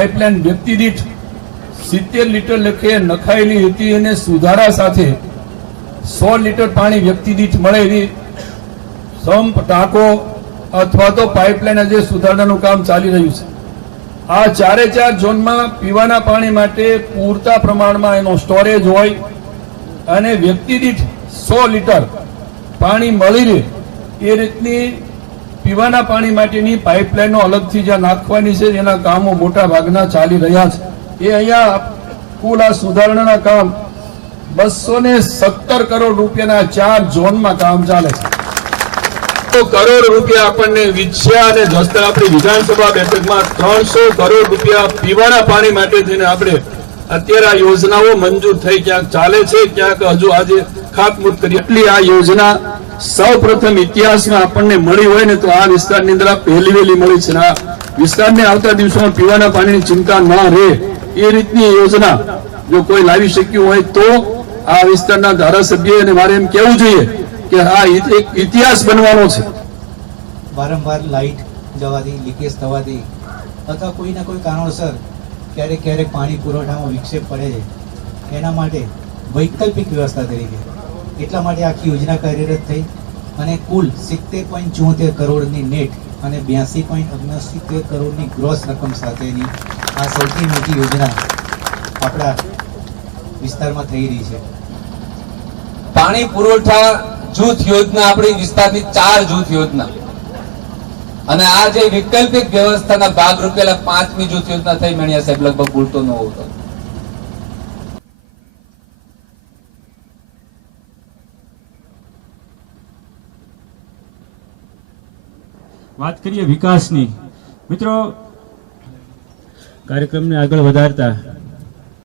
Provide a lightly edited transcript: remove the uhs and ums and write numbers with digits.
Pipeline વ્યક્તિ દીઠ 70 litre લખે નખાયેલી હતી અને સુધારા સાથે 100 લીટર પાણી વ્યક્તિ દીઠ મળે એવી સંપ ટાંકો અથવા તો પાઇપલાઇન આજે સુધારણાનું કામ ચાલી રહ્યું છે। આ ચારે ચાર ઝોનમાં પીવાના પાણી માટે પૂરતા પ્રમાણમાં એનો સ્ટોરેજ હોય અને વ્યક્તિ દીઠ 100 લીટર પાણી મળી રહે એ રીતની પીવાના પાણી માટેની પાઇપલાઇનો અલગથી જ્યાં નાખવાની છે એના કામો મોટા ભાગના ચાલી રહ્યા છે। એ અહીંયા કુલ આ સુધારણાના કામ 217 કરોડ રૂપિયાના 4 ઝોનમાં કામ ચાલે છે। તો કરોડ રૂપિયા આપણને વિદ્યા અને જસ્તર આપણી વિધાનસભા બેઠકમાં 300 કરોડ રૂપિયા પીવાના પાણી માટે થઈને આપણે અત્યારે આ યોજનાઓ મંજૂર થઈ ક્યાંક ચાલે છે, ક્યાંક હજુ આજે ખાતમુહૂર્ત કરી। એટલી આ યોજના સૌ પ્રથમ ઇતિહાસમાં આપણને મળી હોય ને તો આ વિસ્તારની અંદર પહેલી વહેલી મળી છે। આ વિસ્તારને આવતા દિવસોમાં પીવાના પાણીની ચિંતા ન રહે એ રીતની યોજના જો કોઈ લાવી શક્યું હોય તો આ વિસ્તારના ધારાસભ્ય મારે એમ કહેવું જોઈએ કે આ એક ઇતિહાસ બનવાનો છે। વારંવાર લાઇટ જવાથી, લીકેજ થવાથી અથવા કોઈના કોઈ કારણોસર ક્યારેક ક્યારેક પાણી પુરવઠામાં વિક્ષેપ પડે છે, એના માટે વૈકલ્પિક વ્યવસ્થા તરીકે એટલા માટે આખી યોજના કાર્યરત થઈ અને કુલ 70.74 કરોડની નેટ અને 82.69 કરોડની ગ્રોસ રકમ સાથેની આ સૌથી મોટી યોજના આપણા વિસ્તારમાં થઈ રહી છે। પાણી પુરવઠા જૂથ યોજના આપણી વિસ્તારની 4 જૂથ યોજના અને આ જે વૈકલ્પિક વ્યવસ્થાના ભાગરૂપે 5મી જૂથ યોજના થઈ મણિયા સાહેબ લગભગ ભૂલતો ન હોતો। વાત કરીએ વિકાસની, મિત્રો કાર્યક્રમને આગળ વધારતા